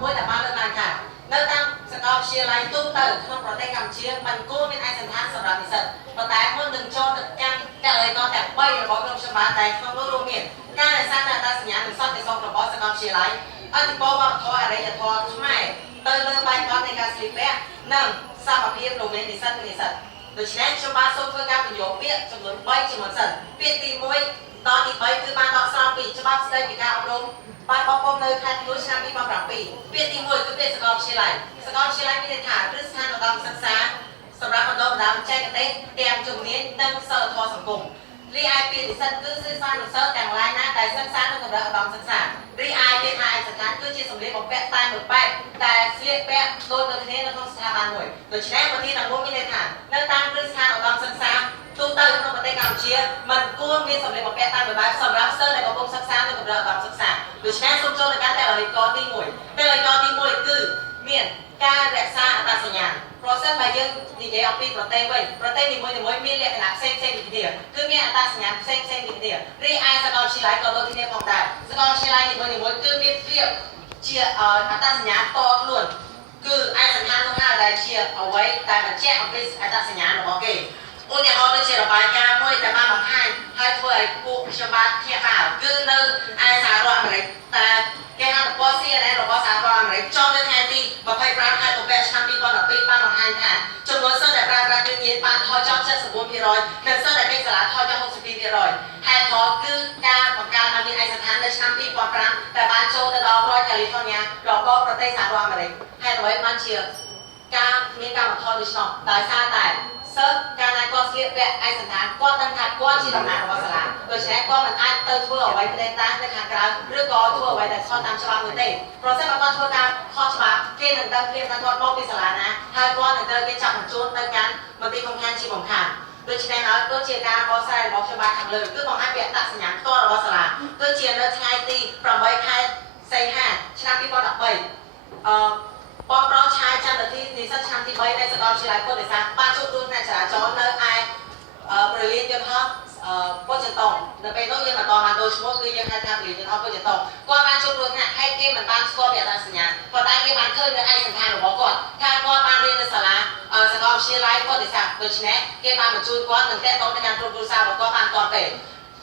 មួយតែបានលើកឡើងថានៅតាមសាកលវិទ្យាល័យទូទៅក្នុងប្រទេសកម្ពុជាមិនគួរមានឯកសណ្ឋានសម្រាប់និស្សិតប៉ុន្តែមុននឹងចូលទៅកាន់កលិកទាំង3របស់ក្រុមខ្ញុំបានតែក្នុងនោះរួមមានការរក្សានៅអត្តសញ្ញាណនិងសន្តិសុខរបស់សាកលវិទ្យាល័យអធិបតេយ្យវប្បធម៌អរិយធម៌ខ្មែរទៅលើបែបបទនៃការស្លៀកពាក់និងសមភាពរវាងនិស្សិតនិងនិស្សិតដូច្នេះខ្ញុំបានសូមធ្វើការបញ្ចូលពាក្យចំនួន3ជាមុនសិនពាក្យទី1ដល់ទី3គឺបានដកស្រង់ពីច្បាប់ស្តីពីការអប់រំបានបោះពុម្ពនៅខែធ្នូឆ្នាំ2007ពាក្យទី1គឺពាក្យសាកលវិទ្យាល័យសាកលវិទ្យាល័យមានន័យថាគ្រឹះស្ថានឧត្តមសិក្សាសម្រាប់បណ្ដុះបណ្ដាលបច្ចេកទេសទាំងជំនាញនិងសិលធម៌សង្គមរីឯពាក្យនិស្សិតគឺសិស្សានុសិស្សទាំងឡាយណាដែលសិក្សានៅកម្រិតឧត្តមសិក្សារីឯពាក្យថាឯកសណ្ឋានគឺជាសម្ភារបំពាក់តែមួយបែបដែលស្លៀកពាក់ដូចទៅគ្នានៅក្នុងស្ថាប័នមួយដូច្នេះប្រធានទាំងមូលមានន័យថានៅតាមគ្រឹះស្ថានឧត្តមសិក្សាទូទៅក្នុងប្រទេសកម្ពុជាមិនគួរមានសម្ភារបំពាក់តែមួយបែបសម្រាប់សិស្សដែលកំពុងសិក្សានៅកម្រិតឧត្តមសិក្សាដូច្នេះសូមចូលទៅកាន់តេឡូរីកទី1តេឡូរីកទី1គឺមានការរក្សាអត្តសញ្ញាណប្រសិនបើយើងនិយាយអំពីប្រទេសវិញប្រទេសនីមួយៗមានលក្ខណៈផ្សេងៗគ្នាគឺមានអត្តសញ្ញាណផ្សេងៗគ្នារីឯសាកលវិទ្យាល័យក៏ដូចគ្នាផងដែរសាកលវិទ្យាល័យនីមួយៗគឺមានប្រៀបជាអត្តសញ្ញាណតខ្លួនគឺឯកសណ្ឋាននោះហើយដែលជាអ្វីដែលបញ្ជាក់អំពីអត្តសញ្ញាណរបស់គេឧទាហរណ៍ដូចជារបាយការណ៍មួយដែលបានបង្ហាញហើយធ្វើឲ្យពួកខ្ញុំបានភ្ញាក់ផ្អើលគឺនៅឯសហរដ្ឋអាមេរិកតែគេហៅថា CNN របស់សហរដ្ឋអាមេរិកចុះនៅថ្ងៃទី25ខែតុលាឆ្នាំ2012បានបង្ហាញថាចំនួនសិស្សដែលប្រើប្រាស់គ្រឿងញៀនបានថយចុះ 79% និងសិស្សដែលពេញសាលាថយចុះ 62% ហេតុផលគឺការបង្កើតឲ្យមានឯកសណ្ឋាននៅឆ្នាំ2005ដែលបានចូលទៅដល់រដ្ឋកាលីហ្វ័រញ៉ារបស់ប្រទេសសហរដ្ឋអាមេរិកហេតុអ្វីបានជាការមានការបន្ថយដូច្នោះដោយសារតែសិស្សកាលណាគាត់ស្លៀកពាក់ឯកសណ្ឋានគាត់ដឹងថាគាត់ជាតំណាងរបស់សាលាដូច្នេះគាត់មិនអាចទៅធ្វើអ្វីផ្ដេសផ្ដាសនៅខាងក្រៅឬក៏ធ្វើអ្វីដែលខុសតាមច្បាប់នោះទេប្រសិនបើគាត់ធ្វើតាមខុសច្បាប់គេនឹងដឹងភ្លាមថាគាត់មកពីសាលាណាហើយគាត់នឹងត្រូវគេចាប់បញ្ជូនទៅកាន់មន្ទីរឃុំឃាំងជាបង្ខាំដូច្នេះហើយដូចជាការបកស្រាយរបស់ខ្ញុំបានខាងលើគឺបង្ហាញពីអត្តសញ្ញាណផ្ទាល់របស់សាលាដូចជានៅថ្ងៃទី8ខែសីហាឆ្នាំ2013បងប្រុសឆាយចន្ទធីនិស្សិតឆ្នាំទី3នៃសាកលវិទ្យាល័យពុទ្ធិសាស្ត្របានជួបគ្រោះថ្នាក់ចរាចរណ៍នៅឯប្រលានយន្តហោះពុទ្ធចន្ទងនៅពេលនោះយើងមិនបានដូរឈ្មោះគឺយើងហៅថាប្រលានយន្តហោះពុទ្ធចន្ទងគាត់បានជួបគ្រោះថ្នាក់ហើយគេមិនបានស្គាល់ពីអត្តសញ្ញាណប៉ុន្តែគេបានឃើញនៅឯកសណ្ឋានរបស់គាត់ថាគាត់បានរៀននៅសាលាសាកលវិទ្យាល័យពុទ្ធិសាស្ត្រដូច្នេះគេបានបញ្ជូនគាត់នឹងតេតងទៅកាន់គ្រូគ្រួសាររបស់គាត់បានទាន់ពេល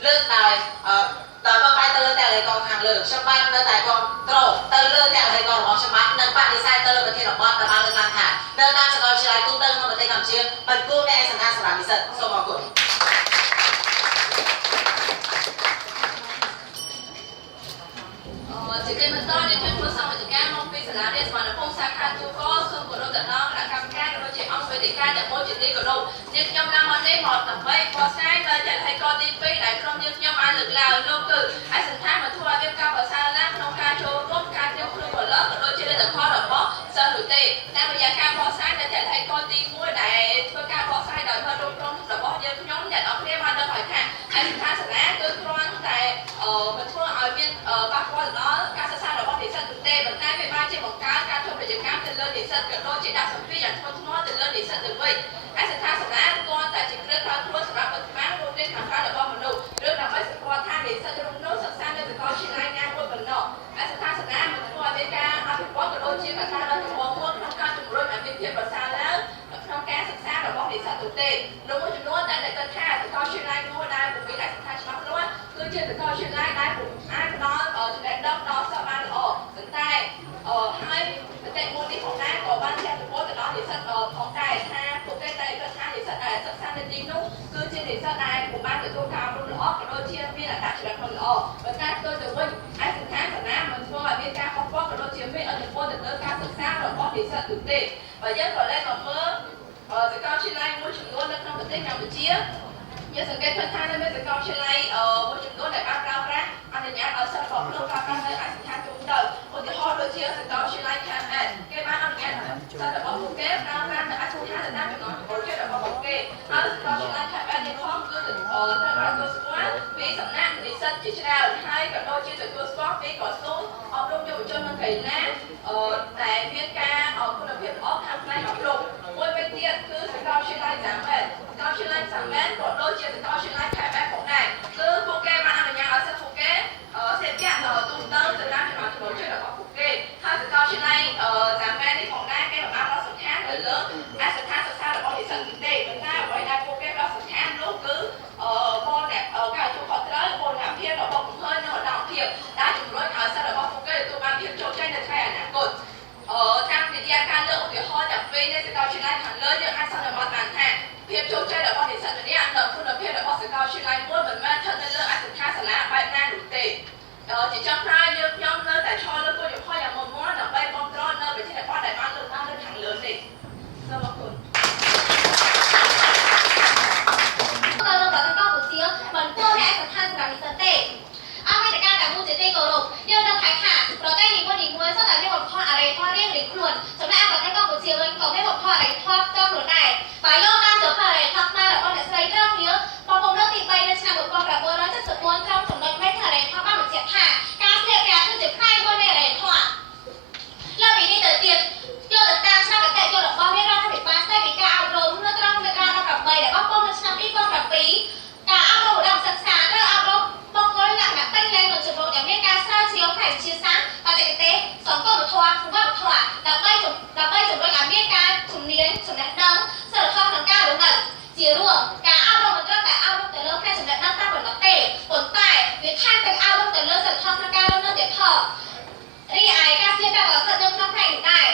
លើកដោយដល់ទៅទៅលើតែលេខកខាងលើខ្ញុំបាននៅតែគ្រប់ត្រូលទៅលើតែលេខករបស់ខ្ញុំបាននឹងបដិសេធទៅលើប្រធានបទដែលបានលើកឡើងថានៅតាមសាកលវិទ្យាល័យទូទៅក្នុងប្រទេសកម្ពុជាមិនគួរមានឯកសណ្ឋានសម្រាប់និស្សិតសូមអរគុណជាគេបន្តនេះខ្ញុំធ្វើសមាជិកមកពីសាលារៀនសមត្ថភាពសាខាទូកសូមគោរពទៅដល់គណៈកម្មការក៏ដូចជាអង្គវេទិកាដែលមួយជាទីគោរពនេះខ្ញុំឡើងមកនេះមកដើម្បីបកស្រាយនៅចែកឲ្យកទី2ដែលក្រុមយើងខ្ញុំបានលើកឡើងនោះគឺឯកសណ្ឋានមកធ្វើឲ្យមានការប្រសើរឡើងក្នុងការចូលរួមការត្រៀមខ្លួនផលិតក៏ដូចជាលទ្ធផលរបស់សិស្សនោះទេតាមរយៈការបកស្រាយនៅចែកឲ្យកទី1ដែលធ្វើការបកស្រាយដោយមើលរូបក្រុមរបស់យើងខ្ញុំអ្នកនរគ្នាបានដឹងហើយថាឯកសណ្ឋានសាលាគឺគ្រាន់តែមិនធ្វើឲ្យមានប៉ះពាល់ដល់ការសិក្សារបស់និស្សិតនោះទេប៉ុន្តែវាបានជាបង្កើនការធ្វើប្រតិកម្មទៅលើនិស្សិតក៏ដូចជាដាក់សម្ពាធយ៉ាងធ្ងន់ធ្ងរទៅលើនិស្សិតទៅវិញឯកសណ្ឋានសាលាគ្រាន់តែជាគ្រឿងក្រៅខ្លួនសម្រាប់បរិមាណរួមទាំងខាងក្រៅរបស់មនុស្សឬដើម្បីស្គាល់ថានិស្សិតរូបនោះសិក្សានៅសាកលវិទ្យាល័យណាមួយប៉ុណ្ណោះឯកសណ្ឋានសាលាមិនធ្វើឲ្យមានការអភិវឌ្ឍក៏ដូចជាកត្តាដ៏ចម្បងមួយក្នុងការជំរុញឲ្យមានភាពប្រសើរឡើងក្នុងការសិក្សារបស់និស្សិតនោះទេនោះមួយចំនួនតែគិតថាសាកលវិទ្យាល័យមួយដែលពុំមានឯកសណ្ឋានច្បាស់លាស់គឺជាសាកលវិទ្យាល័យដែលពុំអាចផ្ដល់ចំណេះដឹងដល់សិស្សបានល្អប៉ុន្តែហើយប្រតិមួយនេះផងដែរក៏បានចាត់ទុកទៅដល់និស្សិតផងដែរថាពួកគេតែគិតថានិស្សិតដែលសិក្សានៅទីនោះគឺជានិស្សិតដែលពុំបានទទួលការអប់រំល្អក៏ដូចជាមានអត្តចរិតមិនល្អប៉ុន្តែផ្ទុយទៅវិញឯកសណ្ឋានសាលាមិនធ្វើឲ្យមានការខុសខុសក៏ដូចជាមានឥទ្ធិពលទៅលើការសិក្សារបស់និស្សិតនោះទេបើយើងក៏លេខមកមើលសាកលវិទ្យាល័យមួយចំនួននៅក្នុងប្រទេសកម្ពុជាយើងសង្កេតឃើញថានៅមានសាកលវិទ្យាល័យមួយចំនួនដែលបានប្រើប្រាស់អនុញ្ញាតឲ្យសិស្សរបស់ខ្លួនប្រើប្រាស់នៅឯកសណ្ឋានទូទៅឧទាហរណ៍ដូចជាសាកលវិទ្យាល័យ KMS គេបានអនុញ្ញាតសិស្សរបស់ពួកគេប្រើប្រាស់នៅឯកសណ្ឋានតាមចំណងចំណូលចិត្តរបស់ពួកគេហើយសាកលវិទ្យាល័យ KMS នេះផងគឺត្រូវបានទទួលស្គាល់ពីសំណាក់និស្សិតជាច្រើនហើយក៏ដូចជាទទួលស្គាល់ពីក្រសួងអប់រំយុវជននិងកីឡាតែមានការគុណភាពល្អខាងផ្នែកអប់រំមួយវិញទៀតគឺសាកលវិទ្យាល័យសាមែនសាកលវិទ្យាល័យសាមែនក៏ដូចជាសាកលវិទ្យាល័យ KMS ផងដែរគឺពួកគេបានអនុញ្ញាតឲ្យសិស្សពួកគេសេពជាក់ទូទៅទៅតាមចំណងចំណូលចិត្តរបស់ពួកគេហើយសាកលវិទ្យា ត្តវប្បធម៌ដើម្បីជំរុញឲ្យមានការជំនាញចំណេះដឹងសិលធម៌ក្នុងការរស់នៅជារួមការអប់រំមិនត្រឹមតែអប់រំទៅលើផ្នែកចំណេះដឹងតែប៉ុណ្ណោះទេប៉ុន្តែវាថែមទាំងអប់រំទៅលើសិលធម៌ក្នុងការរស់នៅទៀតផងរីឯការស្លៀកពាក់ក៏ស្ថិតនៅក្នុងផ្នែកនេះដែរ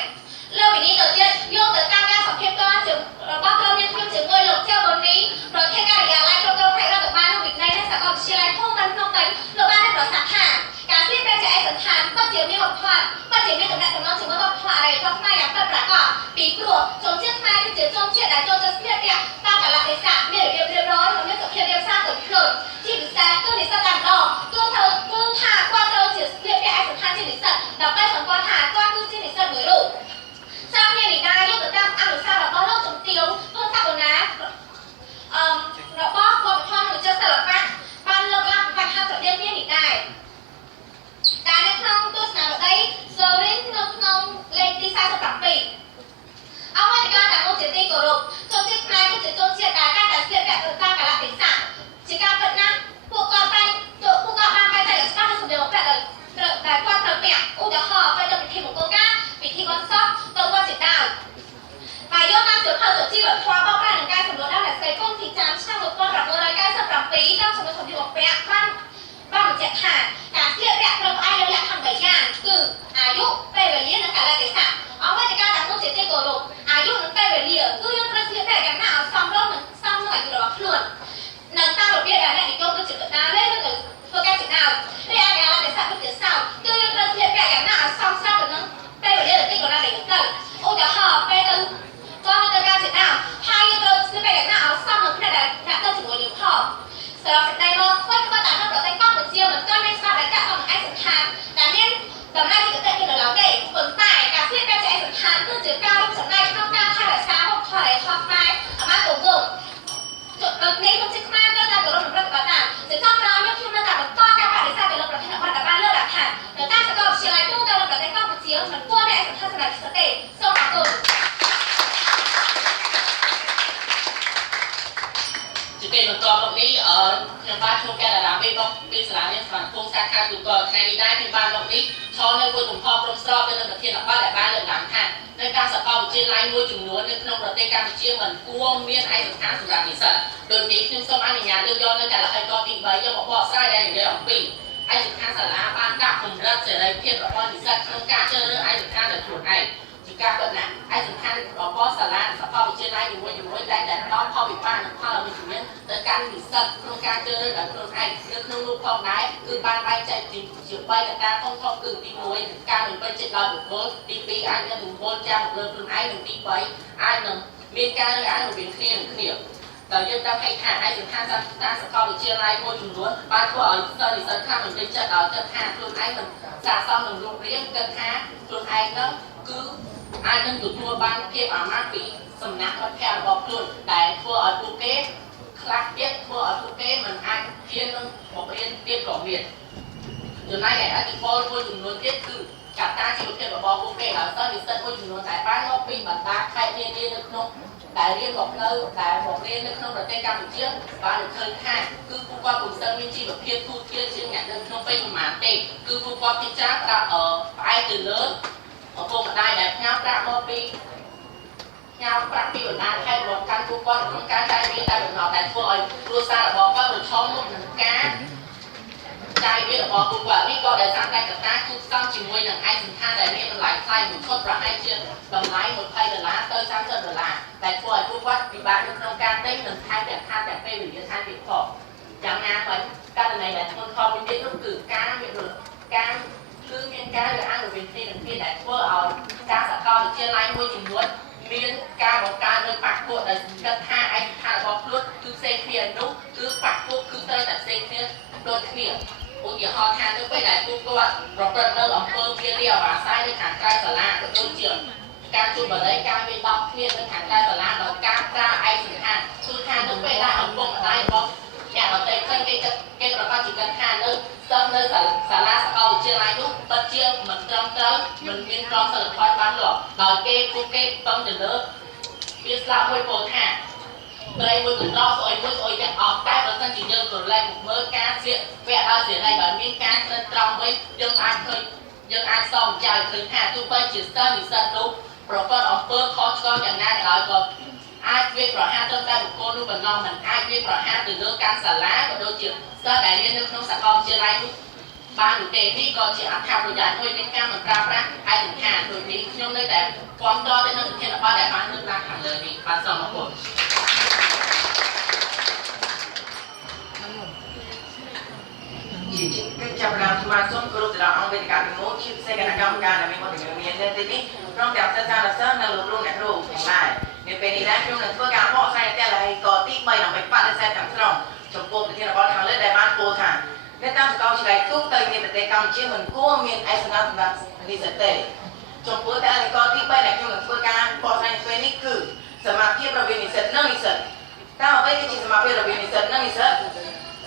លើពីនេះទៅទៀតយកទៅតាមការសម្ភាសន៍ផ្ទាល់របស់ក្រុមអ្នកខ្ញុំជាមួយលោកជើប៊ុននីប្រធានការិយាល័យគ្រប់គ្រងផ្នែករដ្ឋបាលនិងវិស័យនៃសាកលវិទ្យាល័យភូមិន្ទភ្នំពេញលោកបានប្រសាសន៍ថាការស្លៀកពាក់ជាឯកសណ្ឋានពិតជាមានវប្បធម៌ពិតជាមានតំណែងជាមួយវប្បធម៌អរិយធម៌ខ្មែរយ៉ាងពិតប្រាកដពីព្រោះជនជាតិខ្មែរគឺជាជនជាតិដែលចូលចិត្តស្លៀកពាក់តាមកលៈទេសៈមានរបៀបរៀបរយនិងមានសុភាពរាបសារគ្រប់ខ្លួនជាពិសេសគឺនិស្សិតតែម្ដងគឺថាគាត់ត្រូវជាស្លៀកពាក់ឯកសណ្ឋានជានិស្សិតដើម្បីសម្គាល់ថាគាត់គឺជានិស្សិតមួយរូបសាមញ្ញនេះដែរយកទៅតាមអនុសាសន៍របស់លោកជំទាវទុនថាបណារបស់វប្បធម៌និងចិត្តសិល្បៈបានលើកឡើងពីបញ្ហាស្រដៀងគ្នានេះដែរតែនៅក្នុងទស្សនាវដ្តី Zorin នៅក្នុងលេខទី47អ្វីដែលការតាមជាទីគោរពជនជាតិខ្មែរគឺជាជនជាតិដែលកាន់តែស្លៀកពាក់ទៅតាមកលៈទេសៈជាការពិតណាស់ពួកគាត់បានបែងចែកឲ្យច្បាស់នៅសម្ភារបំពាក់ដែលគាត់ត្រូវពាក់ឧទាហរណ៍ពេលទៅពិធីមង្គលការពិធីបុណ្យសពទៅវត្តជាដើមបើយកតាមសៀវភៅសុជីវធម៌បកប្រែនឹងការសម្រួលដល់អ្នកស្រីគុណធីចាមឆ្នាំ1997តាមចំណុចសម្ភារបំពាក់បានបញ្ជាក់ថាការស្លៀកពាក់ត្រូវផ្អែកលើលក្ខខណ្ឌ3យ៉ាងគឺអាយុពេលវេលានិងកាលៈទេសៈអ្វីដែលការតាមជាទីគោរពអាយុនិងពេលវេលាគឺយើងត្រូវស្លៀកពាក់យ៉ាងណាឲ្យសមរម្យនិងសមនឹងអាយុរបស់ខ្លួននិងតាមរបៀបដែលអ្នកនិយមដូចជាកណ្ដាលលេងឬទៅធ្វើការជាដើមរីឯកាលៈទេសៈដូចជាសោតគឺយើងត្រូវស្លៀកពាក់យ៉ាងណាឲ្យសមស្របទៅនឹងពេលវេលាទីកន្លែងដែលយើងទៅឧទាហរណ៍ពេលទៅគាត់ទៅការជាដើមហើយយើងត្រូវស្លៀកពាក់យ៉ាងណាឲ្យសមនឹងផ្នែកដែលអ្នកទៅជាមួយយើងផងសរុបសេចក្តីមកអ្វីក៏តាមនៅប្រទេសកម្ពុជាមិនទាន់មានច្បាប់ដែលកាត់ទោសនឹងឯកសណ្ឋានដែលមានដំណើរជាកតិមាននៅឡើយទេប៉ុន្តែការស្លៀកពាក់ជាឯកសណ្ឋានគឺជាការរួមចំណែកក្នុងការថែរក្សាវប្បធម៌ដែលខុសខ្មែរឲ្យបានគង់វង្សដូចនេះខ្ញុំជាខ្មែរនៅតែគោរពនិងប្រតិបត្តិតាមជាចុងក្រោយខ្ញុំនៅតែបន្តការបដិសេធទៅលើប្រធានបទដែលបានលើកឡើងថានៅតាមសាកលវិទ្យាល័យទូទៅនៅប្រទេសកម្ពុជាមិនគួរមានឯកសណ្ឋានសម្រាប់និស្សិតទេសូមអរគុណជាពេលបន្តមកនេះខ្ញុំបានជួបការាមេរបស់ពីសាលារៀនស្មារតីសាខាទូកថ្ងៃនេះដែរខ្ញុំបានមកនេះឈរនៅមួយកំហុសព្រមស្របទៅនឹងប្រធានបទដែលបានលើកឡើងថានៅតាមសាកលវិទ្យាល័យមួយចំនួននៅក្នុងប្រទេសកម្ពុជាមិនគួរមានឯកសណ្ឋានសម្រាប់និស្សិតដូចនេះខ្ញុំសូមអនុញ្ញាតលើកយកនៅកាលហេតុទី3យកមកបកស្រាយដែលនិយាយអំពីឯកសណ្ឋានសាលាបានដាក់កម្រិតសេរីភាពរបស់និស្សិតក្នុងការជ្រើសរើសឯកសណ្ឋានដោយខ្លួនឯងជាការពិតណាស់ឯកសណ្ឋានរបស់សាលាសាកលវិទ្យាល័យនីមួយៗតែផ្ដល់ផលវិបាកនិងផលអវិជ្ជមានទៅកាន់និស្សិតក្នុងការជ្រើសរើសដោយខ្លួនឯងនៅក្នុងនោះផងដែរគឺបានបែងចែកជា3កត្តាធំៗគឺទី1ការបំពេញចិត្តដោយបុគ្គលទី2អាចនឹងបុគ្គលចាំលើខ្លួនឯងនិងទី3អាចនឹងមានការរើសអើងរវាងគ្នានឹងគ្នាដោយយើងតាមហេតុថាឯកសណ្ឋានសាកលវិទ្យាល័យមួយចំនួនបានធ្វើឲ្យសិស្សនិស្សិតខ្លះមិនពេញចិត្តដោយគិតថាខ្លួនឯងមិនស័ក្តិសមនឹងរូបរាងគិតថាខ្លួនឯងនឹងគឺអាចនឹងទទួលបានភាពអាម៉ាស់ពីសំណាក់មិត្តភ័ក្តិរបស់ខ្លួនដែលធ្វើឲ្យពួកគេខ្លះទៀតធ្វើឲ្យពួកគេមិនអាចហ៊ាននឹងមករៀនទៀតក៏មានចំណែកឯអធិពលមួយចំនួនទៀតគឺកត្តាជីវភាពរបស់ពួកគេហើយសិស្សនិស្សិតមួយចំនួនដែលបានមកពីបណ្ដាខេត្តនានានៅក្នុងដែលរៀនមករៀននៅក្នុងប្រទេសកម្ពុជាបានឃើញថាគឺពួកគាត់ពុំសូវមានជីវភាពទូទាជាងអ្នកនៅក្នុងពេញប្រមាណទេគឺពួកគាត់ពិចារណាផ្អែកទៅលើឪពុកម្ដាយដែលផ្ញើប្រាក់មកពីបណ្ដាខេត្តមកកាន់ពួកគាត់ក្នុងការចាយវាយតែបំណងដែលធ្វើឲ្យគ្រួសាររបស់គាត់ប្រឈមមុខនឹងការចាយវាយរបស់ពួកគាត់នេះក៏ដោយសារតែកត្តាគូផ្សំជាមួយនឹងឯកសណ្ឋានដែលមានតម្លៃថ្លៃបំផុតប្រហែលជាតម្លៃ$20ទៅ$30ដែលធ្វើឲ្យពួកគាត់ពិបាកនៅក្នុងការទិញនិងថែមទាំងខាតទាំងពេលវេលាថែមទៀតផងយ៉ាងណាមិញករណីដែលធ្ងន់ធ្ងរមួយទៀតនោះគឺការមានការរើសអើងរវាងគ្នានឹងគ្នាដែលធ្វើឲ្យការសាកលវិទ្យាល័យមួយចំនួនមានការបង្កើននៅបាក់ពួកដែលគិតថាឯកសណ្ឋានរបស់ខ្លួនគឺផ្សេងគ្នានោះគឺបាក់ពួកគឺត្រូវតែផ្សេងគ្នាដូចគ្នាឧទាហរណ៍ថានៅពេលដែលពួកគាត់ប្រព្រឹត្តនៅអំពើវារីអាស្រ័យនៅខាងក្រៅសាលាក៏ដូចជាការជួបបរិយាការវាដំគ្នានៅខាងក្រៅសាលាដោយការប្រើឯកសណ្ឋានគឺថានៅពេលដែលឪពុកម្ដាយរបស់អ្នកដទៃឃើញគេប្រកាសជាគិតថានៅសិស្សនៅសាលាសាកលវិទ្យាល័យនោះពិតជាមិនត្រឹមត្រូវមិនមានក្រមសីលធម៌បានលាប់ដោយពួកគេពឹងទៅលើវាស្លាប់មួយពោលថាត្រីមួយកណ្ដោស្អុយមួយស្អុយទាំងអស់តែបើសិនជាយើងក៏លែងមកមើលការស្លៀកពាក់ដោយសេរីដោយមានការត្រឹមត្រូវវិញយើងអាចឃើញ យើងអាចសមចៅឃើញថាទោះបីជាសិស្សនិស្សិតនោះប្រកបអំពើខុសឆ្គងយ៉ាងណាក៏ដោយក៏អាចវាប្រហារទៅតែបុគ្គលនោះបំណងមិនអាចវាប្រហារទៅលើការសាលាក៏ដូចជាសិស្សដែលរៀននៅក្នុងសាកលវិទ្យាល័យនោះបាននោះទេនេះក៏ជាអត្ថប្រយោជន៍មួយនៃការមិនប្រើប្រាស់ឯកសណ្ឋានដូចនេះខ្ញុំនៅតែគាំទ្រទៅនឹងវិធានបទដែលបានលើកឡើងខាងលើនេះបាទសូមអរគុណកិច្ចចាប់ផ្ដើមស្មារតីគ្រប់ទៅដល់អង្គវេទិកាទី1ជាពិសេសគណៈកម្មការដែលមានមតិមាននៅទីនេះព្រមទាំងសិក្សាសិស្សនៅលោកគ្រូអ្នកគ្រូទាំងឡាយនៅពេលនេះដែរខ្ញុំនឹងធ្វើការបកស្រាយតែឡើយក៏ទី3ដើម្បីបដិសេធទាំងស្រុងចំពោះវិធានបទខាងលើដែលបានពោលថានៅតាមសាកលវិទ្យាល័យទូទៅនៃប្រទេសកម្ពុជាមិនគួរមានឯកសារសម្រាប់និស្សិតទេចំពោះតែកទី3ដែលខ្ញុំនឹងធ្វើការបកស្រាយពេលនេះគឺសមាភិបរវាងនិស្សិតនិងនិស្សិតតើអ្វីគឺជាសមាភិបរវាងនិស្សិតនិងនិស្សិត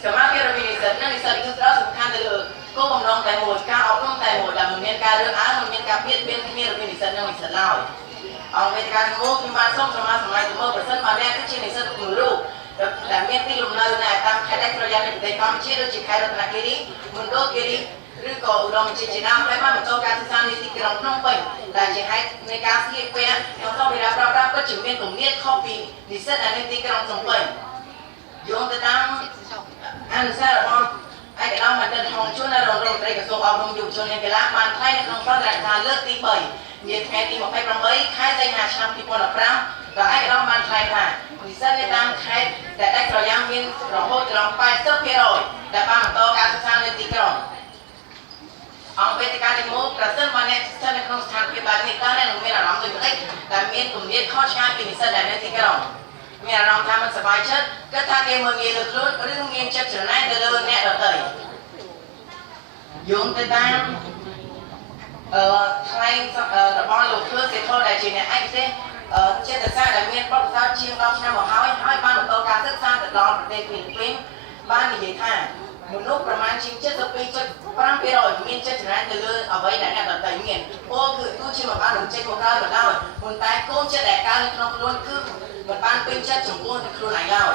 សមាភិបរវាងនិស្សិតនិងនិស្សិតគឺត្រូវសំខាន់ទៅលើគោលបំណងតែមួយការអប់រំតែមួយដែលមិនមានការរើសអើងមិនមានការពៀតពៀនគ្នារវាងនិស្សិតនិងនិស្សិតឡើយអង្គវេទិកាទី1ខ្ញុំបានសូមសម្មាសម្លាញ់ទៅមើលប្រសិនបើអ្នកគឺជានិស្សិតមួយរូបដែលមានទីលំនៅនៅតាមខេត្តដាច់ស្រយាលនៃប្រទេសកម្ពុជាដូចជាខេត្តរតនគិរីមណ្ឌលគិរីឬក៏ឧត្តមជាដើមដែលបានបន្តការសិក្សានៅទីក្រុងភ្នំពេញដែលជាហេតុនៃការស្លៀកពាក់ក្នុងសម្ភារៈប្រើប្រាស់ពិតជាមានគំនិតខុសពីនិស្សិតដែលនៅទីក្រុងភ្នំពេញយោងទៅតាមអនុសាសន៍របស់ឯកឧត្តមបណ្ឌិតហងជួននៅរងរដ្ឋមន្ត្រីក្រសួងអប់រំយុវជននិងកីឡាបានថ្លែងនៅក្នុងសន្ទរកថាលើកទី3នាថ្ងៃទី28ខែសីហាឆ្នាំ2015ដែលឯកឧត្តមបានថ្លែងថានិស្សិតនៅតាមខេត្តដែលដាច់ស្រយាលមានរហូតដល់ 80% ដែលបានបន្តការសិក្សានៅទីក្រុងអង្គវេទិកាទី1ប្រសិនបើអ្នកសិស្សនៅក្នុងស្ថានភាពបែបនេះតើអ្នកនឹងមានអារម្មណ៍ដូចផ្លេចដែលមានគំនិតខុសឆ្ងាយពីនិស្សិតដែលនៅទីក្រុងមានអារម្មណ៍ថាមិនសប្បាយចិត្តគិតថាគេមើលងាយលើខ្លួនឬមានចិត្តច្រណែនទៅលើអ្នកដទៃយោងទៅតាមថ្លែងរបស់លោកធ្វើសេដ្ឋីដែលជាអ្នកឯកទេសចិត្តសាស្ត្រដែលមានបទពិសោធន៍ជាង10ឆ្នាំមកហើយបានបន្តការសិក្សាទៅដល់ប្រទេសហ្វីលីពីនបាននិយាយថាមនុស្សប្រមាណជាង 72.5% មានចិត្តច្រណែនទៅលើអ្វីដែលអ្នកដទៃមានពោលគឺទោះជាមិនបានរំចេញមកក្រៅក៏ដោយប៉ុន្តែកូនចិត្តដែលកើតនៅក្នុងខ្លួនគឺមិនបានពេញចិត្តចំពោះនឹងខ្លួនឯងឡើយ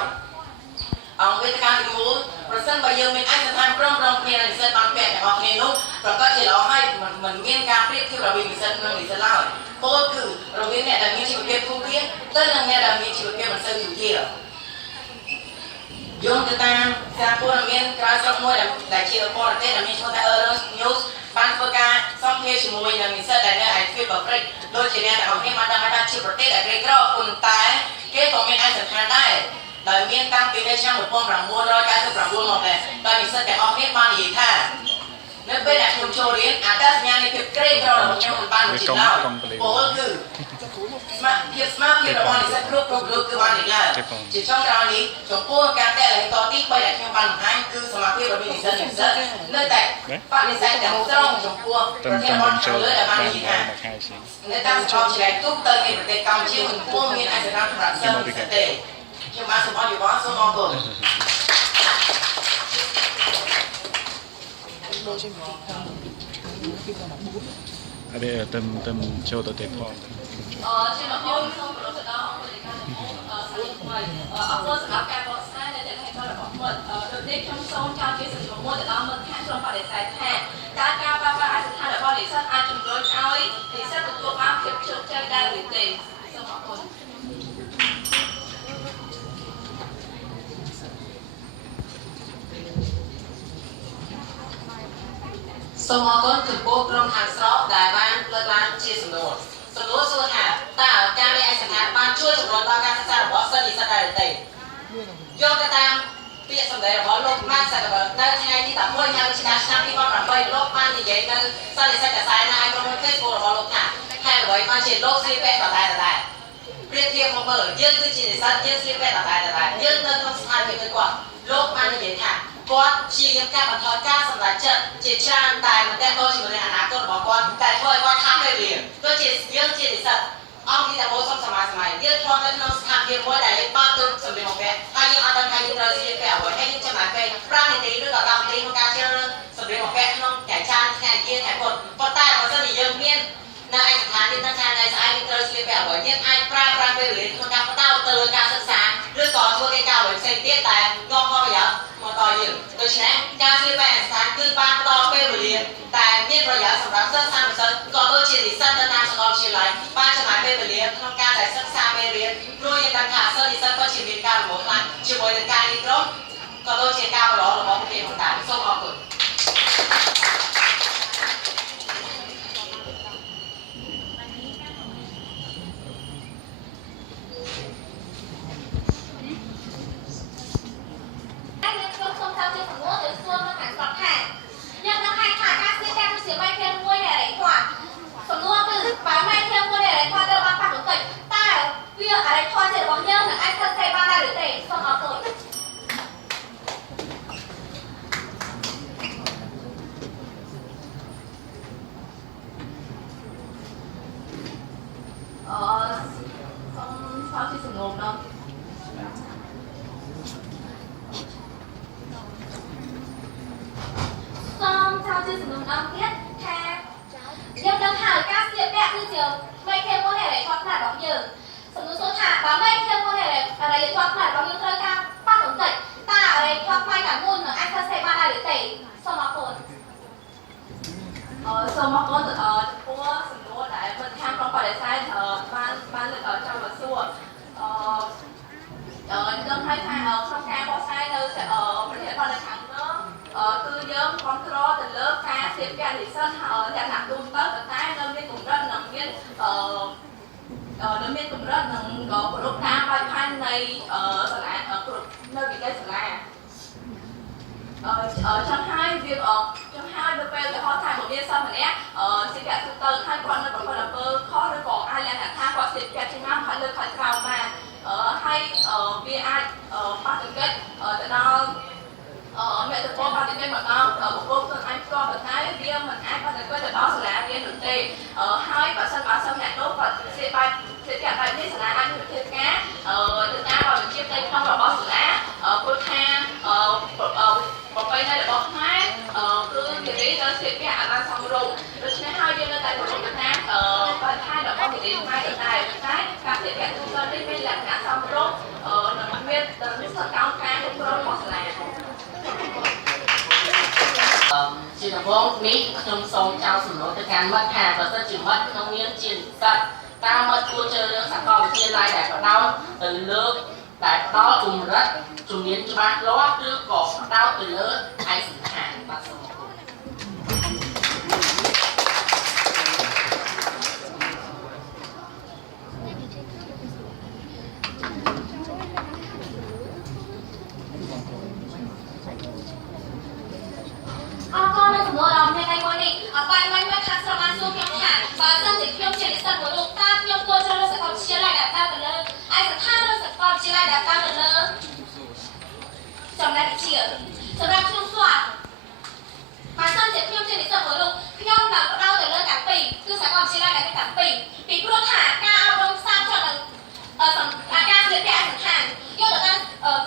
អង្គវេទិកាទី1ប្រសិនបើយើងមានឯកសណ្ឋានព្រមគ្នានឹងនិស្សិតបានពាក់ទាំងអស់គ្នានោះប្រកាសជាល្អហើយមិនមានការប្រៀបធៀបរវាងនិស្សិតនិងនិស្សិតឡើយពោលគឺរវាងអ្នកដែលមានជីវភាពធូរធារទៅនឹងអ្នកដែលមានជីវភាពមិនសូវធូរធារយោងទៅតាមសារព័ត៌មានក្រៅស្រុកមួយដែលជាបរទេសដែលមានឈ្មោះថា Earth News បានធ្វើការសម្ភាសជាមួយនឹងនិស្សិតដែលនៅឯទ្វីបអាហ្វ្រិកដូចជាអ្នកទាំងអស់គ្នាបានដឹងថាជាប្រទេសដែលក្រីក្រប៉ុន្តែគេក៏មានឯកសណ្ឋានដែរដែលមានតាំងពីនៅឆ្នាំ1999មកដែរដោយនិស្សិតទាំងអស់គ្នាបាននិយាយថានៅពេលដែលខ្ញុំចូលរៀនអត្តសញ្ញាណនៃភាពក្រីក្ររបស់ខ្ញុំមិនបានជាឡើយពោលគឺស្មារតីរបស់និស្សិតគ្រប់រូបគឺបានលេចឡើងជាចុងក្រោយនេះចំពោះការតេឡេតទី3ដែលខ្ញុំបានបង្ហាញគឺសមាភិបរវាងនិស្សិតនិងនិស្សិតនៅតែបដិសេធទាំងស្រុងចំពោះប្រធានបទខាងលើដែលបាននិយាយថានៅតាមសាកលវិទ្យាល័យទូទៅនៃប្រទេសកម្ពុជាមិនគួរមានឯកសារសម្រាប់សិស្សនិស្សិតទេខ្ញុំបានសូមអរគុណសូមអរគុណអរេទៅចូលទៅទេផង trên mặt môn không có được đó ông có thể ông có sựการbỏ sai để thành cho là bóng mượn được tiếp trong sâu cho cái sự bóng mượn để nó mình khác trong phải để giải thẻ đã cao ba ai sẽ thay đổi bao để sân ai chừng đối áo thì sẽ được tua áp hiệp trước chơi đa gửi tiền xong mọi người សូមអរគុណចំពោះក្រុមខាងស្រុកដែលបានលើកឡើងជាសំណួរសួរថាតើការមានឯកសណ្ឋានបានជួយជំរុញដល់ការសិក្សារបស់សិស្សនិស្សិតដែរទេយោងទៅតាមពាក្យសម្ដីរបស់លោកម៉ាក់សាកបនៅថ្ងៃទី11ខែវិច្ឆិកាឆ្នាំ2008លោកបាននិយាយនៅសន្និសីទកសែតនៅឯក្រុមហ៊ុន Facebook របស់លោកថាហេតុអ្វីបានជាលោកស្លៀកពាក់ដដែលប្រៀបធៀបមកមើលយើងគឺជានិស្សិតយើងស្លៀកពាក់ដដែលយើងនៅក្នុងស្ថានភាពដូចគាត់លោកបាននិយាយថាគាត់ព្យាយាមកាត់បន្ថយការសម្រេចចិត្តជាច្រើនតែមិនតេតតជាមួយនឹងអនាគតរបស់គាត់តែធ្វើឲ្យគាត់ខាតពេលវេលាដូចជាយើងជានិស្សិតអង្គទីតែមួយសុំសម័យយើងធ្លាប់នៅក្នុងស្ថានភាពមួយដែលយើងបានទៅសម្ភារបំពាក់ហើយយើងអត់ដឹងថាយើងត្រូវស្លៀកពាក់អ្វីហើយយើងចំណាយពេល5នាទីឬក៏10នាទីក្នុងការជ្រើសរើសសម្ភារបំពាក់ក្នុងថ្ងៃច័ន្ទថ្ងៃអាទិត្យថ្ងៃពុធប៉ុន្តែបើសិនជាយើងមាននៅឯស្ថានភាពហ្នឹងថាថ្ងៃស្អែកយើងត្រូវស្លៀកពាក់អ្វីយើងអាចប្រើប្រាស់ពេលវេលាក្នុងការបដោតទៅលើការសិក្សាឬក៏ធ្វើកិច្ចការអ្វីផ្សេងទៀតតែនាំផលប្រយោជន៍មកដល់យើងដូច្នេះការស្លៀកពាក់ឯកសារគឺបានផ្ដល់ពេលវេលាតែមានប្រយោជន៍សម្រាប់សិស្ស ជានិស្សិតនៅតាមសាកលវិទ្យាល័យបានចំណាយពេលវេលាក្នុងការដែលសិក្សាមេរៀនព្រោះយើងដឹងថាសិស្សនិស្សិតក៏ជាមានការលំបាកខ្លាំងជាមួយនឹងការងារក្រុមក៏ដូចជាការប្រឡងរបស់ពួកគេផងដែរសូមអរគុណ សូមអរគុណចំពោះសំណួរដែលមិនខាងក្នុងបដិសេធបានលើកចង់មកសួរដឹងហើយថាក្នុងការបកស្រាយនៅប្រធានបទនៅខាងលើគឺយើងគ្រប់គ្រងទៅលើការស្ទាបស្ទែងនិស្សិតហើយលក្ខណៈទូទៅតែនៅមានកម្រិតនិងមានកម្រិតនិងប្រកតាមបែបផាននៃសាលានៅវិទ្យាសាលាចង់ហើយវាចង់ហើយនៅពេលទៅហៅថាមកមានសិស្សម្នាក់សិស្សទូទៅហើយគាត់នៅប្រព័ន្ធអំពើខុសឬក៏អាចលក្ខណៈថាគាត់សិស្សជាឆ្នាំហើយលើខែក្រោយបានហើយវាអាចប៉ះទង្គិចទៅដល់អ្នកទៅពលប៉ះទង្គិចមកដល់បុគ្គលខ្លួនឯងផ្ទាល់ប៉ុន្តែវាមិនអាចប៉ះទង្គិចទៅដល់សាលារៀននោះទេហើយបើសិនអ្នកនោះគាត់សិស្សបែបនេះសាលាអាចមានវិធានការទៅតាមវិជាផ្ទៃក្នុងរបស់សាលាព្រោះថាប្រពៃណីរបស់ខ្មែរគឺនិយាយទៅសិស្សអាបានសំរុំដូច្នេះហើយយើងនៅតែគោរពតាមបរិស្ថានរបស់និយាយខ្មែរដែរតែការសិស្សទូទៅនេះមានលក្ខណៈសំរុំនិងមានសកម្មការគ្រប់គ្រងរបស់សាលាជាដំបូងនេះខ្ញុំសូមចោទសំណួរទៅកាន់មិត្តថាបើសិនជាមិត្តក្នុងនាមជានិស្សិតតើមិត្តគួរជ្រើសរើសសាកលវិទ្យាល័យដែលផ្ដោតទៅលើដែលផ្ដល់កម្រិតជំនាញច្បាស់លាស់ឬក៏ផ្ដោតទៅលើឯកសណ្ឋានបាទសូមអរគុណ ចំណែកជាសម្រាប់ខ្ញុំស្វាត់បើសិនជាខ្ញុំជានិស្សិតមួយរូបខ្ញុំនឹងផ្ដោតទៅលើទាំងពីរគឺសាកលវិទ្យាល័យដែលមានទាំងពីរពីព្រោះថាការអប់រំផ្សារភ្ជាប់នឹងការស្លៀកពាក់ឯកសណ្ឋានយកទៅតាម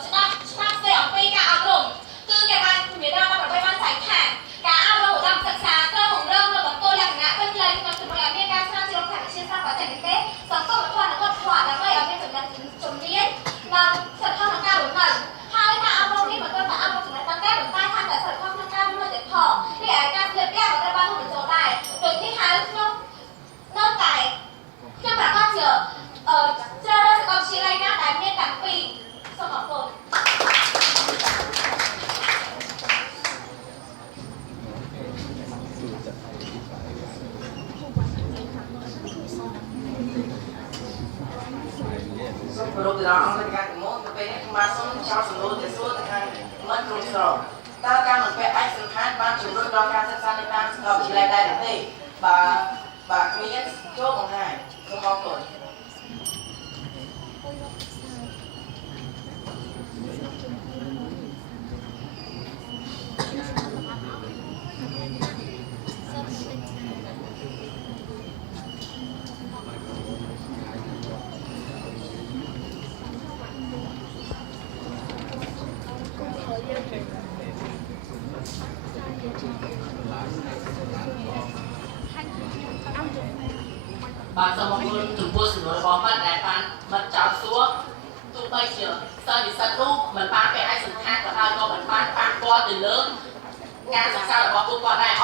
ច្បាប់ស្តីអំពីការអប់រំគឺគេបានមានដល់8បានចែកថាការអប់រំឧត្តមសិក្សាត្រូវពង្រឹងនៅបន្ទូលលក្ខណៈពេញលេញក្នុងជំនួយឲ្យមានការស្រាវជ្រាវខាងវិទ្យាសាស្ត្របច្ចេកទេសសង្គមវិទ្យានិងវប្បធម៌ដើម្បីឲ្យមានចំណេះជំនាញនិងសិទ្ធិក្នុងការរស់នៅហើយការអប់រំនេះមិនត្រឹមតែអប់រំចំណេះដឹងទេប៉ុន្តែថាតែសិទ្ធិក្នុងការរស់នៅទៀតផងនេះឯការស្លៀកពាក់ក៏ត្រូវបានរួមបញ្ចូលដែរដូចនេះហើយខ្ញុំនៅតែខ្ញុំប្រកាសជាជ្រើសរើសសាកលវិទ្យាល័យណាដែលមានទាំងពីរសូមអរគុណ គោរពទៅដល់អង្គការទាំងមូលទៅពេលនេះខ្ញុំសូមចោទសំណួរទៅសួរទៅខាងមិត្តគ្រប់ស្រោតើការមិនពាក់ឯកសណ្ឋានបានជំរុញដល់ការសិក្សានៅតាមសាកលវិទ្យាល័យដែរឬទេបាទគ្មានចូលបង្ហាញសូមអរគុណ បាទសូមអរគុណចំពោះសំណួររបស់មិត្តដែលបានមិត្តចោទសួរទោះបីជាសិស្សនិស្សិតនោះមិនបានពាក់ឯកសណ្ឋានក៏ដោយក៏មិនបានប៉ះពាល់ទៅលើការសិក្សារបស់ពួកគាត់ដែរ